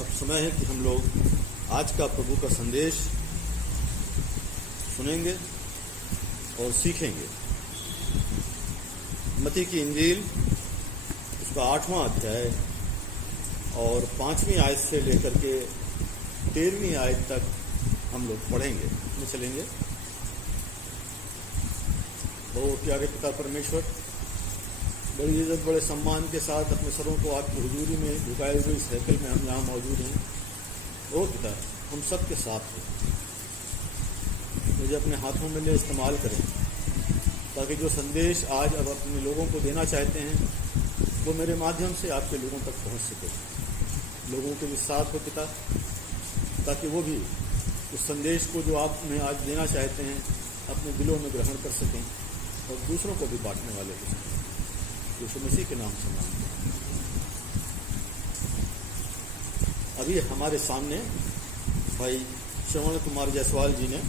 अब समय है कि हम लोग आज का प्रभु का संदेश सुनेंगे और सीखेंगे। मत्ती की इंजील उसका 8वां अध्याय और 5वीं आयत से लेकर के 13वीं आयत तक हम लोग पढ़ेंगे, उसमें चलेंगे। बहुत प्यारे पिता परमेश्वर, बड़ी इज्जत बड़े सम्मान के साथ अपने सरों को आपकी हुजूरी में झुकाए हुए इस हैकल में हम यहाँ मौजूद हैं। ओ पिता, हम सब के साथ हैं, मुझे अपने हाथों में ले इस्तेमाल करें, ताकि जो संदेश आज अब अपने लोगों को देना चाहते हैं वो मेरे माध्यम से आपके लोगों तक पहुँच सके। लोगों के भी साथ हो पिता, ताकि वो भी उस संदेश को जो आप उन्हें आज देना चाहते हैं अपने दिलों में ग्रहण कर सकें और दूसरों को भी बांटने वाले हो सकें। यीशु मसीह के नाम से मांगते हैं। अभी हमारे सामने भाई श्रवण कुमार जायसवाल जी ने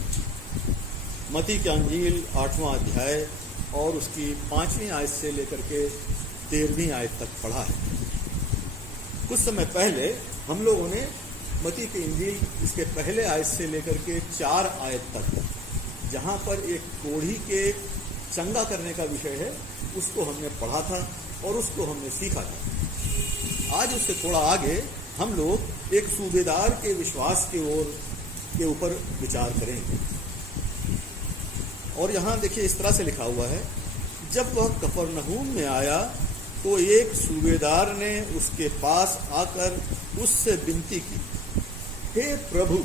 मत्ती की इंजील 8वां अध्याय और उसकी 5वीं आयत से लेकर के 13वीं आयत तक पढ़ा है। कुछ समय पहले हम लोगों ने मत्ती की इंजील इसके पहले आयत से लेकर के 4 आयत तक, जहां पर एक कोढ़ी के चंगा करने का विषय है, उसको हमने पढ़ा था और उसको हमने सीखा था। आज उससे थोड़ा आगे हम लोग एक सूबेदार के विश्वास के ऊपर विचार करेंगे। और यहाँ देखिए इस तरह से लिखा हुआ है, जब वह कफरनहूम में आया तो एक सूबेदार ने उसके पास आकर उससे विनती की, हे प्रभु।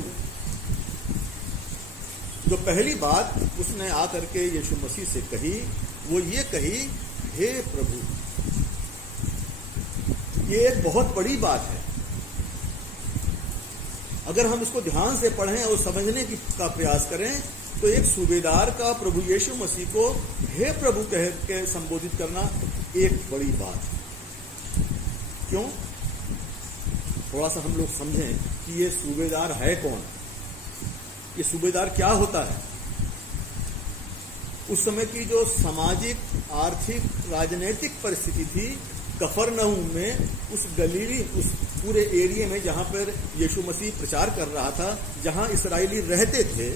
जो पहली बात उसने आकर के यीशु मसीह से कही वो ये कही, हे प्रभु। ये एक बहुत बड़ी बात है। अगर हम इसको ध्यान से पढ़ें और समझने का प्रयास करें तो एक सूबेदार का प्रभु यीशु मसीह को हे प्रभु कह के संबोधित करना एक बड़ी बात है। क्यों? थोड़ा सा हम लोग समझें कि ये सूबेदार है कौन, ये सूबेदार क्या होता है। उस समय की जो सामाजिक, आर्थिक, राजनीतिक परिस्थिति थी कफरनहूम में, उस गलीली, उस पूरे एरिया में जहां पर यीशु मसीह प्रचार कर रहा था, जहां इस्राएली रहते थे,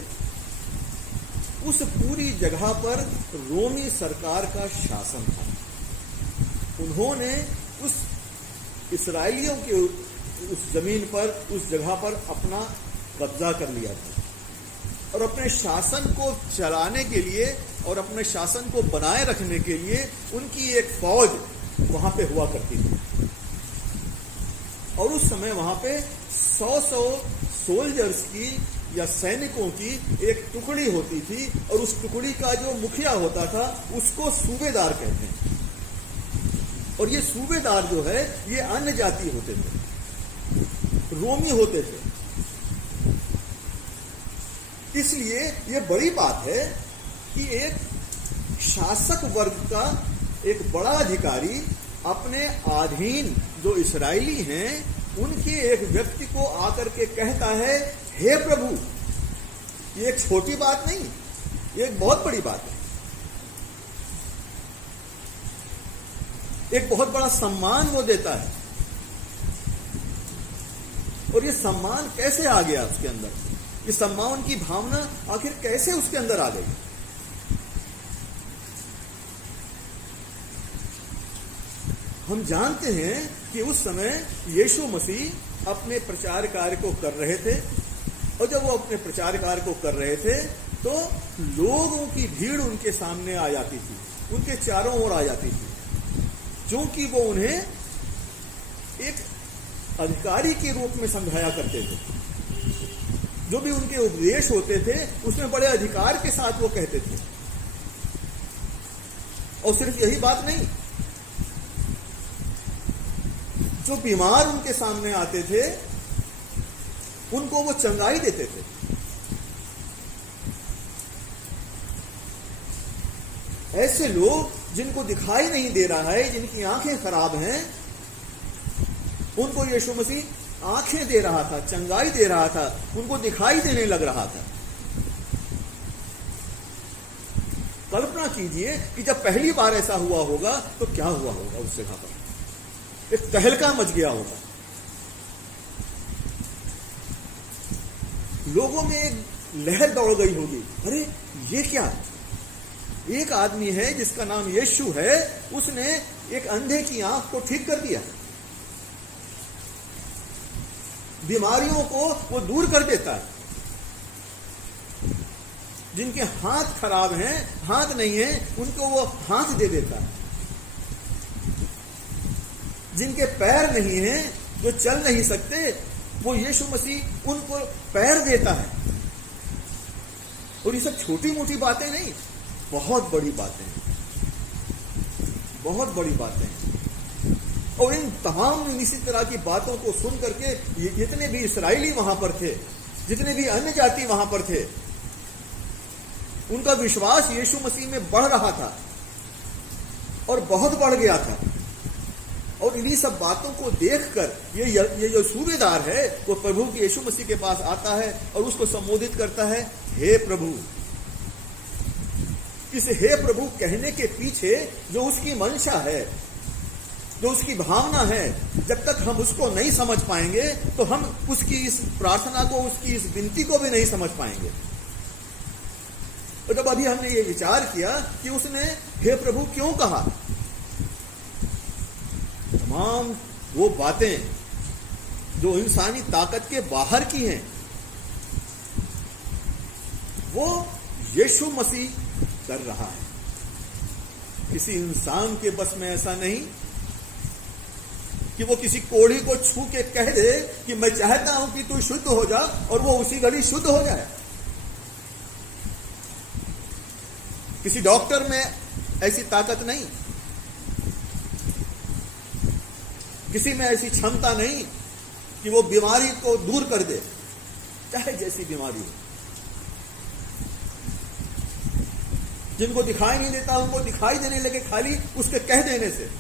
उस पूरी जगह पर रोमी सरकार का शासन था। उन्होंने उस इस्राएलियों के उस जमीन पर, उस जगह पर अपना कब्जा कर लिया था और अपने शासन को चलाने के लिए और अपने शासन को बनाए रखने के लिए उनकी एक फौज वहां पे हुआ करती थी। और उस समय वहां पे 100 सोल्जर्स की या सैनिकों की एक टुकड़ी होती थी और उस टुकड़ी का जो मुखिया होता था उसको सूबेदार कहते हैं। और ये सूबेदार जो है ये अन्य जाति होते थे, रोमी होते थे। इसलिए ये बड़ी बात है कि एक शासक वर्ग का एक बड़ा अधिकारी अपने अधीन जो इस्राएली हैं उनके एक व्यक्ति को आकर के कहता है, हे प्रभु। ये एक छोटी बात नहीं, ये एक बहुत बड़ी बात है। एक बहुत बड़ा सम्मान वो देता है। और ये सम्मान कैसे आ गया उसके अंदर, ये सम्मान की भावना आखिर कैसे उसके अंदर आ गई। हम जानते हैं कि उस समय यीशु मसीह अपने प्रचार कार्य को कर रहे थे और जब वो अपने प्रचार कार्य को कर रहे थे तो लोगों की भीड़ उनके सामने आ जाती थी, उनके चारों ओर आ जाती थी, क्योंकि वो उन्हें एक अधिकारी के रूप में समझाया करते थे। जो भी उनके उपदेश होते थे उसमें बड़े अधिकार के साथ वो कहते थे। और सिर्फ यही बात नहीं, जो बीमार उनके सामने आते थे उनको वो चंगाई देते थे। ऐसे लोग जिनको दिखाई नहीं दे रहा है, जिनकी आंखें खराब हैं, उनको यीशु मसीह आंखें दे रहा था, चंगाई दे रहा था, उनको दिखाई देने लग रहा था। कल्पना कीजिए कि जब पहली बार ऐसा हुआ होगा तो क्या हुआ होगा उस जगह पर। एक तहलका मच गया होगा। लोगों में एक लहर दौड़ गई होगी, अरे ये क्या, एक आदमी है जिसका नाम यीशु है, उसने एक अंधे की आंख को ठीक कर दिया, बीमारियों को वो दूर कर देता है, जिनके हाथ खराब हैं, हाथ नहीं है, उनको वो हाथ दे देता है, जिनके पैर नहीं हैं, जो चल नहीं सकते, वो यीशु मसीह उनको पैर देता है। और ये सब छोटी मोटी बातें नहीं, बहुत बड़ी बातें हैं, बहुत बड़ी बातें हैं। और इन तमाम इसी तरह की बातों को सुन करके जितने भी इस्राएली वहां पर थे, जितने भी अन्य जाति वहां पर थे, उनका विश्वास यीशु मसीह में बढ़ रहा था और बहुत बढ़ गया था। और इन्हीं सब बातों को देखकर ये जो सूबेदार है वो प्रभु के यीशु मसीह के पास आता है और उसको संबोधित करता है, हे प्रभु। इस हे प्रभु कहने के पीछे जो उसकी मंशा है, जो उसकी भावना है, जब तक हम उसको नहीं समझ पाएंगे तो हम उसकी इस प्रार्थना को, उसकी इस विनती को भी नहीं समझ पाएंगे। और जब अभी हमने ये विचार किया कि उसने हे प्रभु क्यों कहा, तमाम वो बातें जो इंसानी ताकत के बाहर की हैं, वो यीशु मसीह कर रहा है। किसी इंसान के बस में ऐसा नहीं कि वो किसी कोढ़ी को छू के कह दे कि मैं चाहता हूं कि तू शुद्ध हो जा, और वो उसी घड़ी शुद्ध हो जाए। किसी डॉक्टर में ऐसी ताकत नहीं, किसी में ऐसी क्षमता नहीं कि वो बीमारी को दूर कर दे, चाहे जैसी बीमारी हो। जिनको दिखाई नहीं देता उनको दिखाई देने लगे, खाली उसके कह देने से,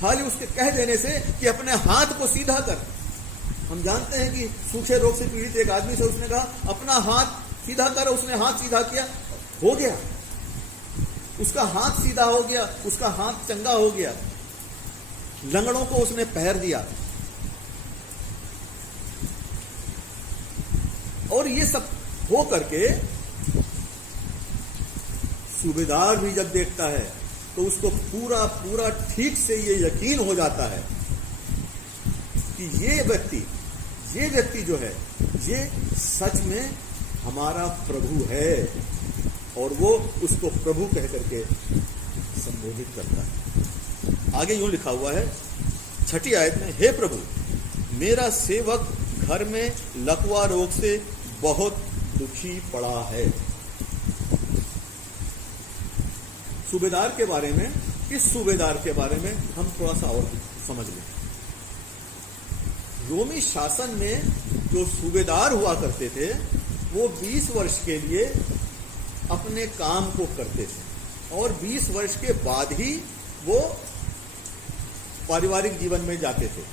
खाली उसके कह देने से कि अपने हाथ को सीधा कर। हम जानते हैं कि सूखे रोग से पीड़ित एक आदमी से उसने कहा अपना हाथ सीधा कर, उसने हाथ सीधा किया, हो गया, उसका हाथ सीधा हो गया, उसका हाथ चंगा हो गया। लंगड़ों को उसने पैर दिया। और ये सब हो करके सूबेदार भी जब देखता है तो उसको पूरा पूरा ठीक से ये यकीन हो जाता है कि ये व्यक्ति जो है ये सच में हमारा प्रभु है, और वो उसको प्रभु कह करके संबोधित करता है। आगे यूं लिखा हुआ है 6ठी आयत में, हे प्रभु, मेरा सेवक घर में लकवा रोग से बहुत दुखी पड़ा है। सूबेदार के बारे में, इस सूबेदार के बारे में हम थोड़ा सा और समझ लें। रोमी शासन में जो सूबेदार हुआ करते थे वो 20 वर्ष के लिए अपने काम को करते थे, और 20 वर्ष के बाद ही वो पारिवारिक जीवन में जाते थे।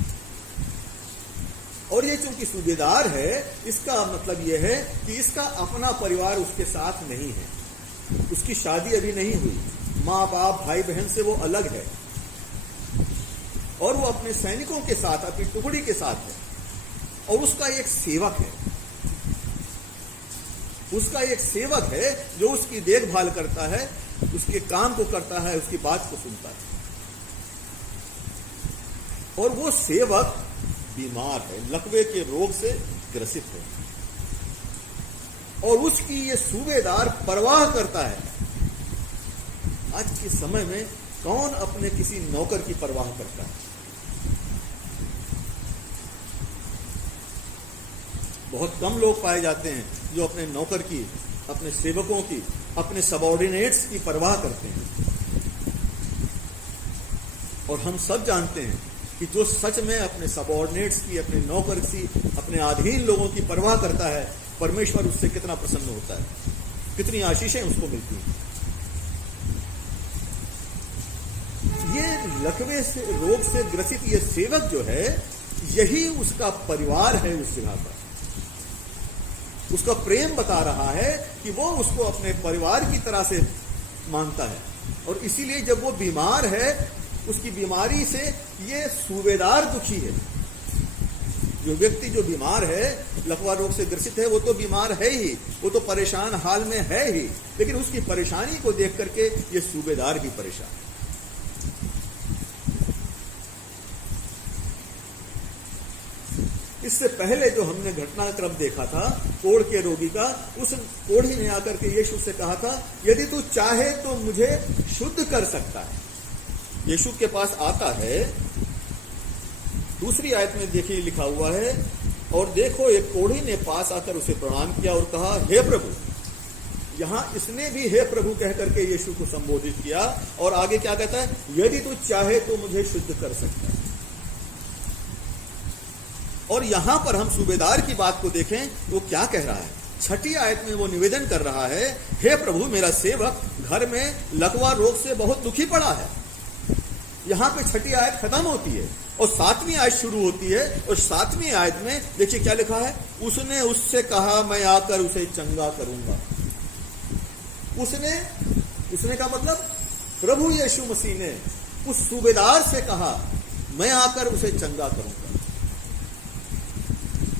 और ये चूंकि सूबेदार है, इसका मतलब यह है कि इसका अपना परिवार उसके साथ नहीं है, उसकी शादी अभी नहीं हुई, माँ बाप भाई बहन से वो अलग है, और वो अपने सैनिकों के साथ, अपनी टुकड़ी के साथ है, और उसका एक सेवक है, उसका एक सेवक है जो उसकी देखभाल करता है, उसके काम को करता है, उसकी बात को सुनता है। और वो सेवक बीमार है, लकवे के रोग से ग्रसित है, और उसकी ये सूबेदार परवाह करता है। आज के समय में कौन अपने किसी नौकर की परवाह करता है? बहुत कम लोग पाए जाते हैं जो अपने नौकर की, अपने सेवकों की, अपने सबऑर्डिनेट्स की परवाह करते हैं। और हम सब जानते हैं कि जो सच में अपने सबऑर्डिनेट्स की, अपने नौकर की, अपने अधीन लोगों की परवाह करता है, परमेश्वर उससे कितना प्रसन्न होता है, कितनी आशीषें उसको मिलती हैं। ये लकवे से, रोग से ग्रसित ये सेवक जो है, यही उसका परिवार है उस जगह पर। उसका प्रेम बता रहा है कि वो उसको अपने परिवार की तरह से मानता है, और इसीलिए जब वो बीमार है, उसकी बीमारी से ये सूबेदार दुखी है। जो व्यक्ति जो बीमार है, लकवा रोग से ग्रसित है, वो तो बीमार है ही, वो तो परेशान हाल में है ही, लेकिन उसकी परेशानी को देख करके ये सूबेदार भी परेशान है। इससे पहले जो हमने घटनाक्रम देखा था कोढ़ के रोगी का, उस कोढ़ी ने आकर के यीशु से कहा था, यदि तू चाहे तो मुझे शुद्ध कर सकता है। यीशु के पास आता है, दूसरी आयत में देखिए लिखा हुआ है, और देखो एक कोढ़ी ने पास आकर उसे प्रणाम किया और कहा, हे प्रभु। यहां इसने भी हे प्रभु कह करके यीशु को संबोधित किया, और आगे क्या कहता है, यदि तू चाहे तो मुझे शुद्ध कर सकता है। और यहां पर हम सूबेदार की बात को देखें, वो क्या कह रहा है। छठी आयत में वो निवेदन कर रहा है, हे प्रभु, मेरा सेवक घर में लकवा रोग से बहुत दुखी पड़ा है। यहां पे छठी आयत खत्म होती है और 7वीं आयत शुरू होती है, और 7वीं आयत में देखिए क्या लिखा है, उसने उससे कहा, मैं आकर उसे चंगा करूंगा। उसने का मतलब प्रभु यीशु मसीह ने उस सूबेदार से कहा, मैं आकर उसे चंगा करूंगा।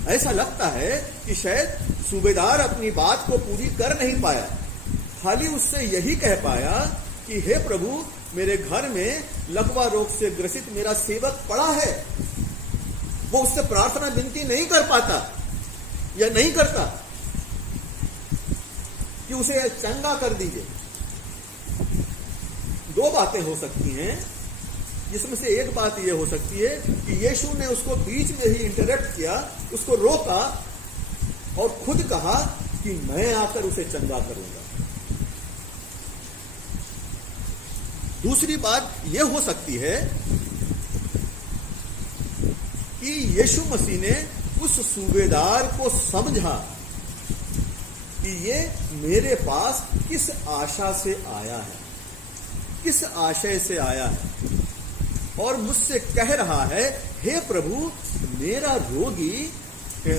ऐसा लगता है कि शायद सूबेदार अपनी बात को पूरी कर नहीं पाया, खाली उससे यही कह पाया कि हे प्रभु, मेरे घर में लकवा रोग से ग्रसित मेरा सेवक पड़ा है। वो उससे प्रार्थना विनती नहीं कर पाता या नहीं करता कि उसे चंगा कर दीजिए। दो बातें हो सकती हैं, जिसमें से एक बात यह हो सकती है कि यीशु ने उसको बीच में ही इंटरप्ट किया, उसको रोका और खुद कहा कि मैं आकर उसे चंगा करूंगा। दूसरी बात यह हो सकती है कि यीशु मसीह ने उस सूबेदार को समझा कि ये मेरे पास किस आशा से आया है, किस आशय से आया है, और मुझसे कह रहा है, हे प्रभु, मेरा रोगी,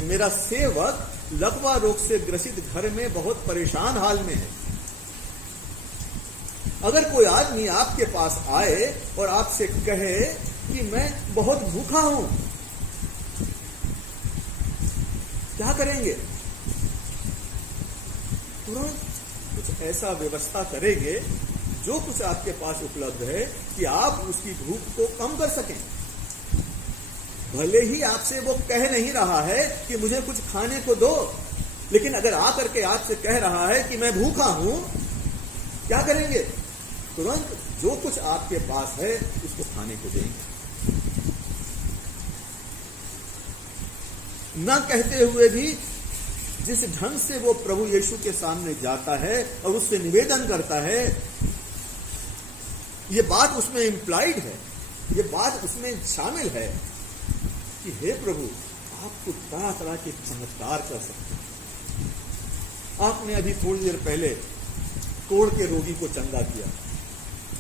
मेरा सेवक लकवा रोग से ग्रसित घर में बहुत परेशान हाल में है। अगर कोई आदमी आपके पास आए और आपसे कहे कि मैं बहुत भूखा हूं, क्या करेंगे? तुरंत कुछ ऐसा व्यवस्था करेंगे जो कुछ आपके पास उपलब्ध है कि आप उसकी भूख को कम कर सकें। भले ही आपसे वो कह नहीं रहा है कि मुझे कुछ खाने को दो, लेकिन अगर आकर के आपसे कह रहा है कि मैं भूखा हूं, क्या करेंगे? तुरंत जो कुछ आपके पास है उसको खाने को देंगे। न कहते हुए भी जिस ढंग से वो प्रभु यीशु के सामने जाता है और उससे निवेदन करता है, ये बात उसमें इंप्लाइड है, ये बात उसमें शामिल है कि हे प्रभु, आप तो तरह तरह के चमत्कार कर सकते हैं। आपने अभी थोड़ी देर पहले कोढ़ के रोगी को चंगा किया,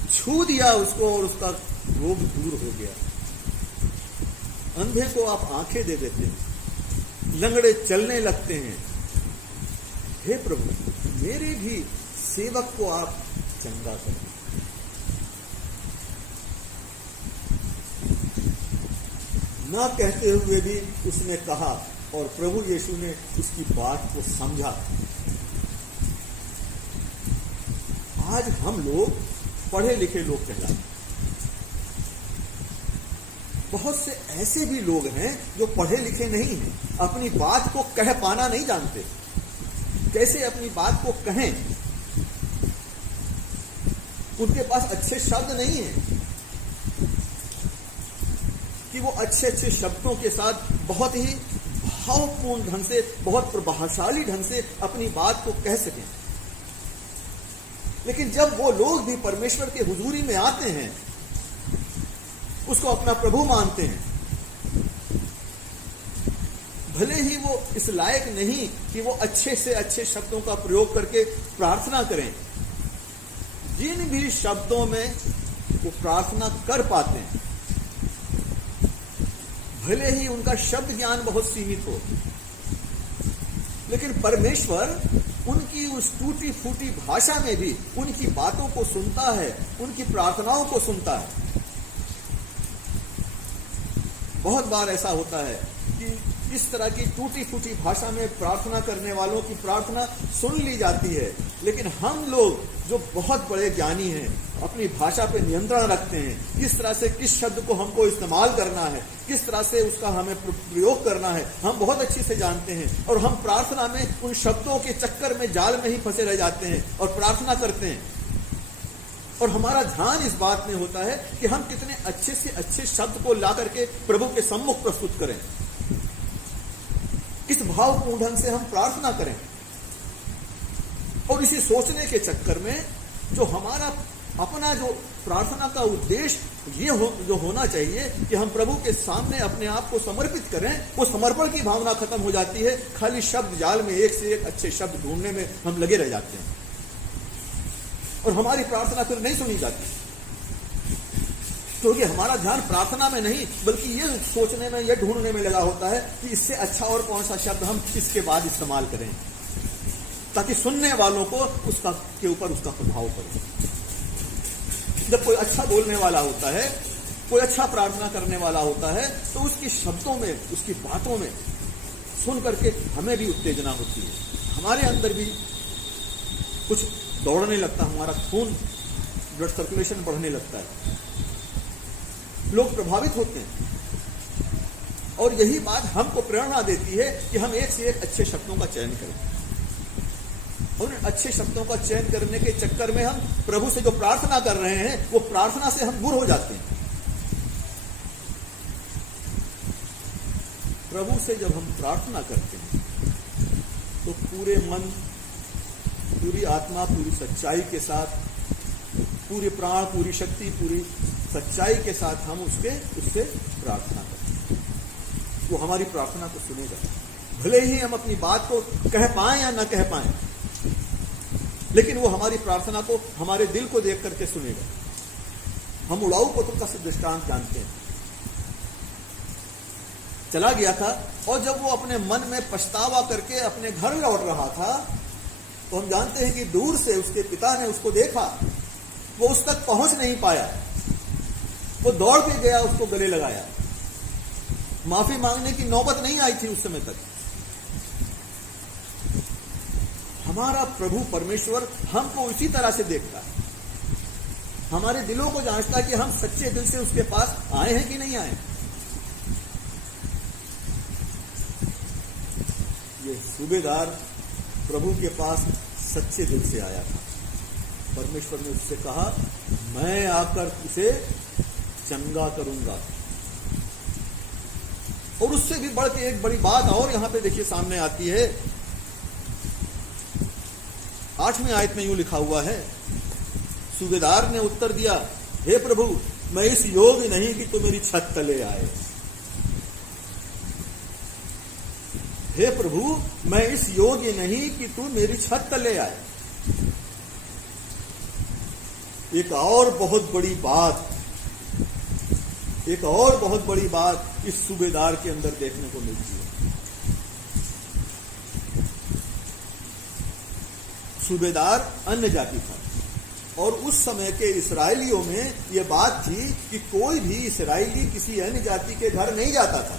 छू दिया उसको और उसका रोग दूर हो गया। अंधे को आप आंखें दे देते हैं, लंगड़े चलने लगते हैं। हे प्रभु, मेरे भी सेवक को आप चंगा करें। ना कहते हुए भी उसने कहा और प्रभु यीशु ने उसकी बात को समझा। आज हम लोग पढ़े लिखे लोग कहलाते, बहुत से ऐसे भी लोग हैं जो पढ़े लिखे नहीं हैं, अपनी बात को कह पाना नहीं जानते, कैसे अपनी बात को कहें, उनके पास अच्छे शब्द नहीं हैं कि वो अच्छे अच्छे शब्दों के साथ बहुत ही भावपूर्ण ढंग से, बहुत प्रभावशाली ढंग से अपनी बात को कह सकें। लेकिन जब वो लोग भी परमेश्वर के हुजूरी में आते हैं, उसको अपना प्रभु मानते हैं, भले ही वो इस लायक नहीं कि वो अच्छे से अच्छे शब्दों का प्रयोग करके प्रार्थना करें, जिन भी शब्दों में वो प्रार्थना कर पाते हैं, भले ही उनका शब्द ज्ञान बहुत सीमित हो, लेकिन परमेश्वर उनकी उस टूटी फूटी भाषा में भी उनकी बातों को सुनता है, उनकी प्रार्थनाओं को सुनता है। बहुत बार ऐसा होता है कि इस तरह की टूटी फूटी भाषा में प्रार्थना करने वालों की प्रार्थना सुन ली जाती है, लेकिन हम लोग जो बहुत बड़े ज्ञानी हैं, अपनी भाषा पे नियंत्रण रखते हैं, किस तरह से किस शब्द को हमको इस्तेमाल करना है, किस तरह से उसका हमें प्रयोग करना है, हम बहुत अच्छे से जानते हैं। और हम प्रार्थना में उन शब्दों के चक्कर में, जाल में ही फंसे रह जाते हैं और प्रार्थना करते हैं। और हमारा ध्यान इस बात में होता है कि हम कितने अच्छे से अच्छे शब्द को ला करके प्रभु के सम्मुख प्रस्तुत करें, किस भावपूर्ण ढंग से हम प्रार्थना करें। और इसी सोचने के चक्कर में जो हमारा अपना जो प्रार्थना का उद्देश्य ये जो होना चाहिए कि हम प्रभु के सामने अपने आप को समर्पित करें, वो समर्पण की भावना खत्म हो जाती है। खाली शब्द जाल में एक से एक अच्छे शब्द ढूंढने में हम लगे रह जाते हैं और हमारी प्रार्थना फिर नहीं सुनी जाती, क्योंकि हमारा ध्यान प्रार्थना में नहीं बल्कि ये सोचने में, ये ढूंढने में लगा होता है कि इससे अच्छा और कौन सा शब्द हम इसके बाद इस्तेमाल करें ताकि सुनने वालों को उसका के ऊपर उसका प्रभाव पड़े। जब कोई अच्छा बोलने वाला होता है, कोई अच्छा प्रार्थना करने वाला होता है, तो उसकी शब्दों में, उसकी बातों में सुन करके हमें भी उत्तेजना होती है, हमारे अंदर भी कुछ दौड़ने लगता है, हमारा खून, ब्लड सर्कुलेशन बढ़ने लगता है, लोग प्रभावित होते हैं। और यही बात हमको प्रेरणा देती है कि हम एक से एक अच्छे शब्दों का चयन करें। और इन अच्छे शब्दों का चयन करने के चक्कर में हम प्रभु से जो प्रार्थना कर रहे हैं, वो प्रार्थना से हम दूर हो जाते हैं। प्रभु से जब हम प्रार्थना करते हैं तो पूरे मन, पूरी आत्मा, पूरी सच्चाई के साथ, पूरे प्राण, पूरी शक्ति, पूरी सच्चाई के साथ हम उससे प्रार्थना करते हैं। वो हमारी प्रार्थना को सुनेगा, भले ही हम अपनी बात को कह पाएं या न कह पाएं, लेकिन वो हमारी प्रार्थना को, हमारे दिल को देख करके सुनेगा। हम उड़ाऊ पुत्र का दृष्टांत जानते हैं, चला गया था और जब वो अपने मन में पछतावा करके अपने घर लौट रहा था, तो हम जानते हैं कि दूर से उसके पिता ने उसको देखा, वो उस तक पहुंच नहीं पाया, वो दौड़ के गया, उसको गले लगाया। माफी मांगने की नौबत नहीं आई थी उस समय तक। हमारा प्रभु परमेश्वर हमको इसी तरह से देखता है, हमारे दिलों को जांचता है कि हम सच्चे दिल से उसके पास आए हैं कि नहीं आए। ये सूबेदार प्रभु के पास सच्चे दिल से आया था। परमेश्वर ने उससे कहा, मैं आकर उसे चंगा करूंगा। और उससे भी बढ़ के एक बड़ी बात और यहां पे देखिए सामने आती है। 8वीं आयत में यूं लिखा हुआ है, सूबेदार ने उत्तर दिया, हे प्रभु, मैं इस योग्य नहीं कि तू मेरी छत तले आए। हे प्रभु, मैं इस योग्य नहीं कि तू मेरी छत तले आए। एक और बहुत बड़ी बात, एक और बहुत बड़ी बात इस सूबेदार के अंदर देखने को मिलती है। सूबेदार अन्य जाति था और उस समय के इस्राएलियों में यह बात थी कि कोई भी इस्राएली किसी अन्य जाति के घर नहीं जाता था,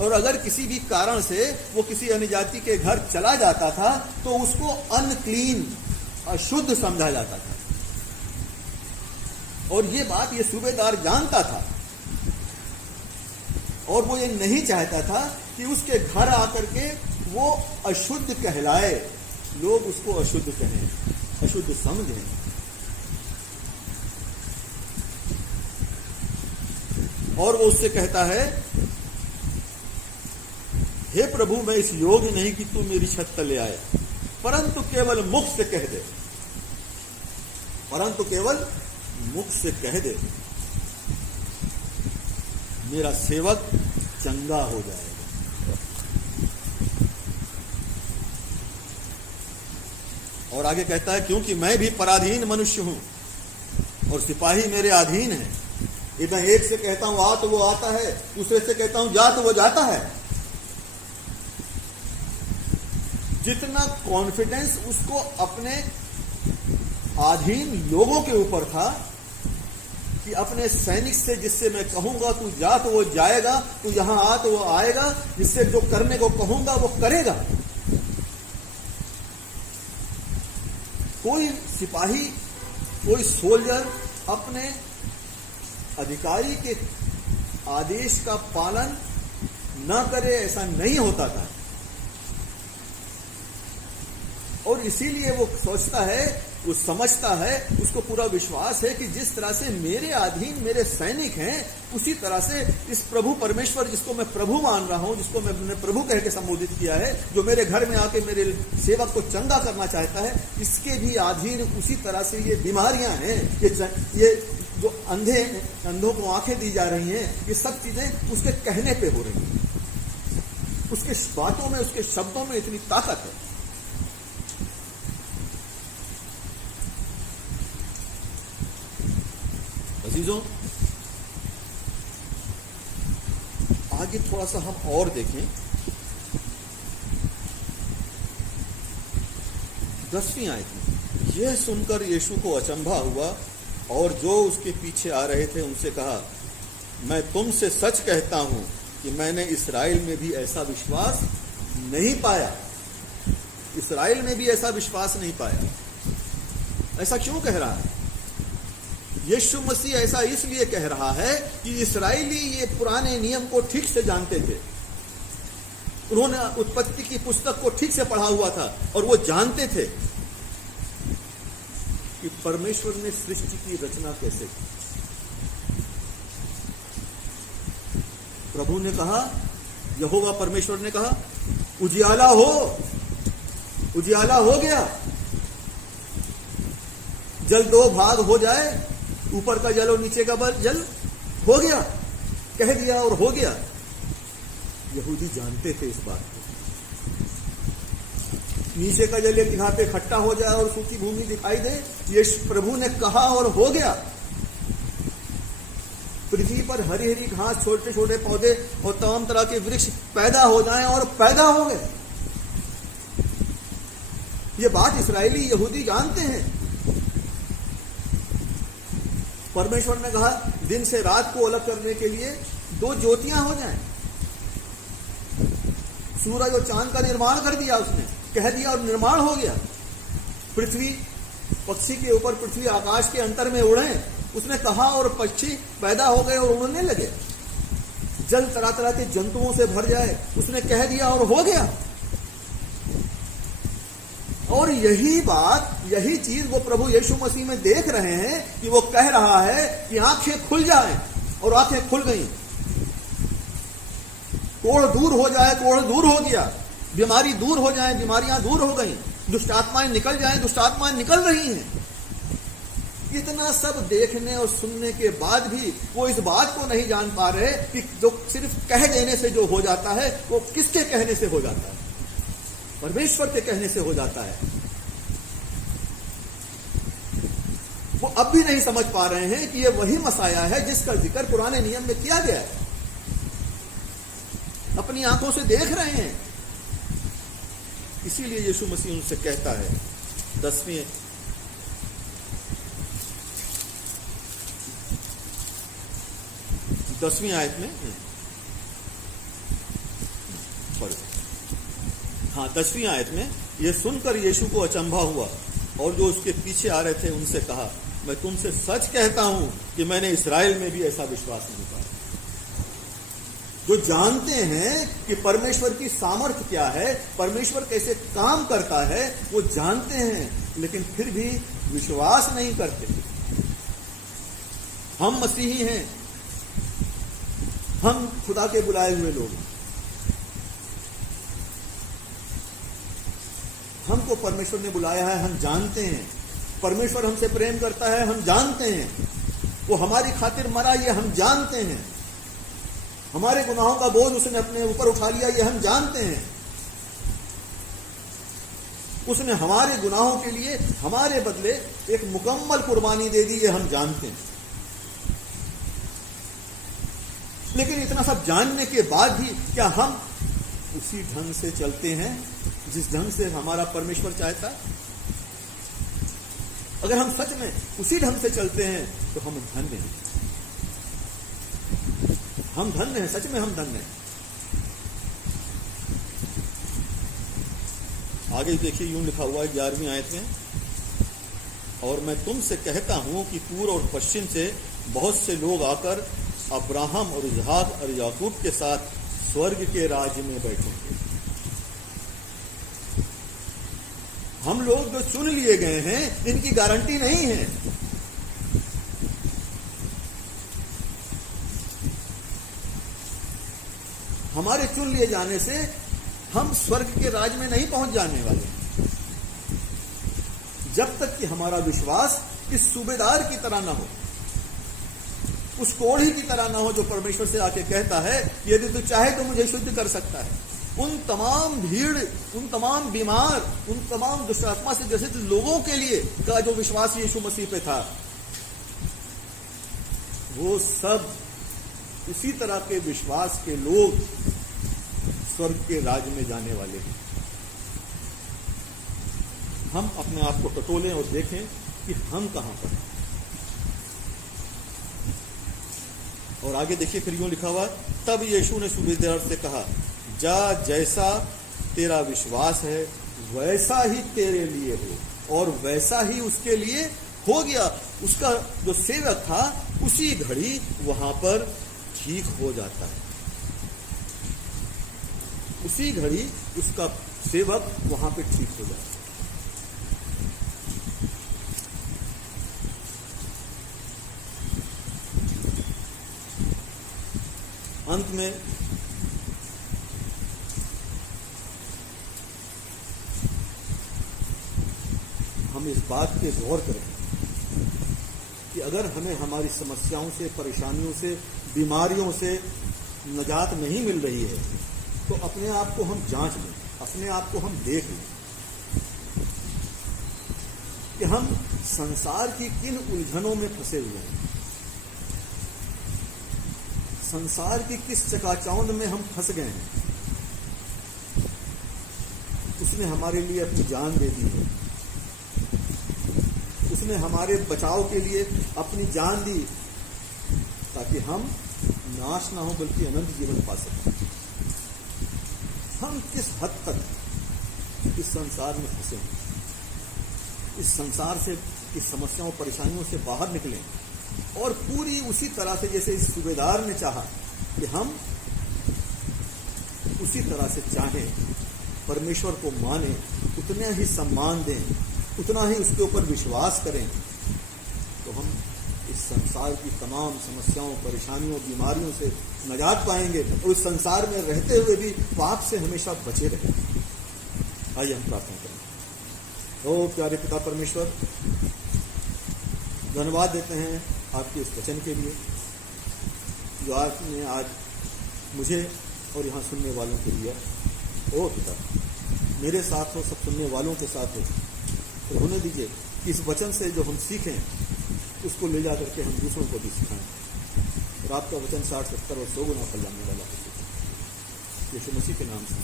और अगर किसी भी कारण से वो किसी अन्य जाति के घर चला जाता था तो उसको अनक्लीन, अशुद्ध समझा जाता था। और ये बात ये सूबेदार जानता था और वो ये नहीं चाहता था कि उसके घर आकर के वो अशुद्ध कहलाए, लोग उसको अशुद्ध कहें, अशुद्ध समझें। और वो उससे कहता है, हे प्रभु, मैं इस योग्य नहीं कि तू मेरी छत तले आए, परंतु केवल मुख से कह दे, परंतु केवल मुख से कह दे, मेरा सेवक चंगा हो जाएगा। और आगे कहता है, क्योंकि मैं भी पराधीन मनुष्य हूं और सिपाही मेरे अधीन है। मैं एक से कहता हूं आ तो वो आता है, दूसरे से कहता हूं जा तो वो जाता है। जितना कॉन्फिडेंस उसको अपने अधीन लोगों के ऊपर था, कि अपने सैनिक से जिससे मैं कहूंगा तू जा तो वो जाएगा, तू यहां आ तो वो आएगा, जिससे जो करने को कहूंगा वो करेगा। कोई सिपाही, कोई सोल्जर अपने अधिकारी के आदेश का पालन न करे, ऐसा नहीं होता था। और इसीलिए वो सोचता है, वो समझता है, उसको पूरा विश्वास है कि जिस तरह से मेरे अधीन मेरे सैनिक हैं, उसी तरह से इस प्रभु परमेश्वर, जिसको मैं प्रभु मान रहा हूं, जिसको मैंने प्रभु कह के संबोधित किया है, जो मेरे घर में आके मेरे सेवक को चंगा करना चाहता है, इसके भी अधीन उसी तरह से ये बीमारियां हैं, ये जो अंधों को आंखें दी जा रही हैं, ये सब चीजें उसके कहने पे हो रही हैं। उसके बातों में, उसके शब्दों में इतनी ताकत है। अजीजों, आगे थोड़ा सा हम और देखें। 10वीं आयत में, यह सुनकर यीशु को अचंभा हुआ और जो उसके पीछे आ रहे थे उनसे कहा, मैं तुमसे सच कहता हूं कि मैंने इस्राएल में भी ऐसा विश्वास नहीं पाया। इस्राएल में भी ऐसा विश्वास नहीं पाया। ऐसा क्यों कह रहा है? यीशु मसीह ऐसा इसलिए कह रहा है कि इस्राएली ये पुराने नियम को ठीक से जानते थे। उन्होंने उत्पत्ति की पुस्तक को ठीक से पढ़ा हुआ था और वो जानते थे कि परमेश्वर ने सृष्टि की रचना कैसे की। प्रभु ने कहा, यहोवा परमेश्वर ने कहा, उजियाला हो, उजियाला हो गया। जल 2 भाग हो जाए, ऊपर का जल और नीचे का जल हो गया, कह दिया और हो गया। यहूदी जानते थे इस बात को। नीचे का जल एक जगह पे इकट्ठा हो जाए और सूखी भूमि दिखाई दे, ये प्रभु ने कहा और हो गया। पृथ्वी पर हरी हरी घास, छोटे छोटे पौधे और तमाम तरह के वृक्ष पैदा हो जाएं और पैदा हो गए। ये बात इस्राएली यहूदी जानते हैं। परमेश्वर ने कहा, दिन से रात को अलग करने के लिए 2 ज्योतियां हो जाएं। सूरज और चांद का निर्माण कर दिया उसने, कह दिया और निर्माण हो गया। पृथ्वी, पक्षी के ऊपर पृथ्वी आकाश के अंतर में उड़े, उसने कहा और पक्षी पैदा हो गए और उड़ने लगे। जल तरह तरह के जंतुओं से भर जाए, उसने कह दिया और हो गया। और यही बात, यही चीज वो प्रभु यीशु मसीह में देख रहे हैं कि वो कह रहा है कि आंखें खुल जाएं, और आंखें खुल गई। कोढ़ दूर हो जाए, कोढ़ दूर हो गया। बीमारी दूर हो जाए, बीमारियां दूर हो गई। दुष्ट आत्माएं निकल जाएं, दुष्ट आत्माएं निकल रही हैं। इतना सब देखने और सुनने के बाद भी वो इस बात को नहीं जान पा रहे कि जो सिर्फ कह देने से जो हो जाता है, वो किसके कहने से हो जाता है? परमेश्वर के कहने से हो जाता है। वो अब भी नहीं समझ पा रहे हैं कि ये वही मसाया है जिसका जिक्र पुराने नियम में किया गया है। अपनी आंखों से देख रहे हैं। इसीलिए यीशु मसीह उनसे कहता है 10वीं आयत में, हाँ 10वीं आयत में, यह सुनकर यीशु को अचंभा हुआ और जो उसके पीछे आ रहे थे उनसे कहा, मैं तुमसे सच कहता हूं कि मैंने इस्राएल में भी ऐसा विश्वास नहीं पाया। जो जानते हैं कि परमेश्वर की सामर्थ्य क्या है, परमेश्वर कैसे काम करता है, वो जानते हैं, लेकिन फिर भी विश्वास नहीं करते। हम मसीही हैं, हम खुदा के बुलाए हुए लोग, हमको परमेश्वर ने बुलाया है, हम जानते हैं। परमेश्वर हमसे प्रेम करता है, हम जानते हैं। वो हमारी खातिर मरा, ये हम जानते हैं। हमारे गुनाहों का बोझ उसने अपने ऊपर उठा लिया, ये हम जानते हैं। उसने हमारे गुनाहों के लिए हमारे बदले एक मुकम्मल कुर्बानी दे दी, ये हम जानते हैं। लेकिन इतना सब जानने के बाद भी क्या हम उसी ढंग से चलते हैं जिस ढंग से हमारा परमेश्वर चाहता है? अगर हम सच में उसी ढंग से चलते हैं तो हम धन्य हैं। हम धन्य हैं, सच में हम धन्य हैं। आगे देखिए यूं लिखा हुआ है 11वीं आयत में, और मैं तुमसे कहता हूं कि पूर्व और पश्चिम से बहुत से लोग आकर अब्राहम और इसहाक और याकूब के साथ स्वर्ग के राज्य में बैठेंगे। हम लोग जो चुन लिए गए हैं, इनकी गारंटी नहीं है। हमारे चुन लिए जाने से हम स्वर्ग के राज में नहीं पहुंच जाने वाले, जब तक कि हमारा विश्वास इस सूबेदार की तरह ना हो, उस कोढ़ी की तरह ना हो जो परमेश्वर से आके कहता है यदि तू चाहे तो मुझे शुद्ध कर सकता है। उन तमाम भीड़, उन तमाम बीमार, उन तमाम दुष्ट आत्मा से ग्रसित लोगों के लिए का जो विश्वास यीशु मसीह पे था, वो सब उसी तरह के विश्वास के लोग स्वर्ग के राज्य में जाने वाले हैं। हम अपने आप को टटोलें और देखें कि हम कहां पर हैं। और आगे देखिए फिर यूं लिखा हुआ, तब यीशु ने सूबेदार से कहा, जा, जैसा तेरा विश्वास है वैसा ही तेरे लिए हो। और वैसा ही उसके लिए हो गया। उसका जो सेवक था उसी घड़ी वहां पर ठीक हो जाता है। उसी घड़ी उसका सेवक वहां पे ठीक हो जाता है। अंत में हम इस बात पे गौर करें कि अगर हमें हमारी समस्याओं से, परेशानियों से, बीमारियों से निजात नहीं मिल रही है तो अपने आप को हम जांच लें, अपने आप को हम देख लें कि हम संसार की किन उलझनों में फंसे हुए हैं, संसार की किस चकाचौंध में हम फंस गए हैं। उसने हमारे लिए अपनी जान दे दी है, उसने हमारे बचाव के लिए अपनी जान दी ताकि हम नाश ना हो बल्कि अनंत जीवन पा सकें। हम किस हद तक इस संसार में फंसे हैं, इस संसार से, इस समस्याओं परेशानियों से बाहर निकलें और पूरी उसी तरह से जैसे इस सूबेदार ने चाहा कि हम उसी तरह से चाहें, परमेश्वर को माने, उतना ही सम्मान दें, उतना ही उसके ऊपर विश्वास करें, तो हम इस संसार की तमाम समस्याओं, परेशानियों, बीमारियों से निजात पाएंगे और इस संसार में रहते हुए भी पाप से हमेशा बचे रहेंगे। आइए हम प्रार्थना करें। ओ प्यारे पिता परमेश्वर, धन्यवाद देते हैं आपके इस वचन के लिए जो आपने आज मुझे और यहाँ सुनने वालों के लिए। ओ पिता, मेरे साथ हो, सब सुनने वालों के साथ हो, तो होने दीजिए कि इस वचन से जो हम सीखें उसको ले जा करके हम दूसरों को भी सिखाएं और आपका वचन 60, 70 और 100 गुना फल लाने वाला हो। यीशु मसीह के नाम से।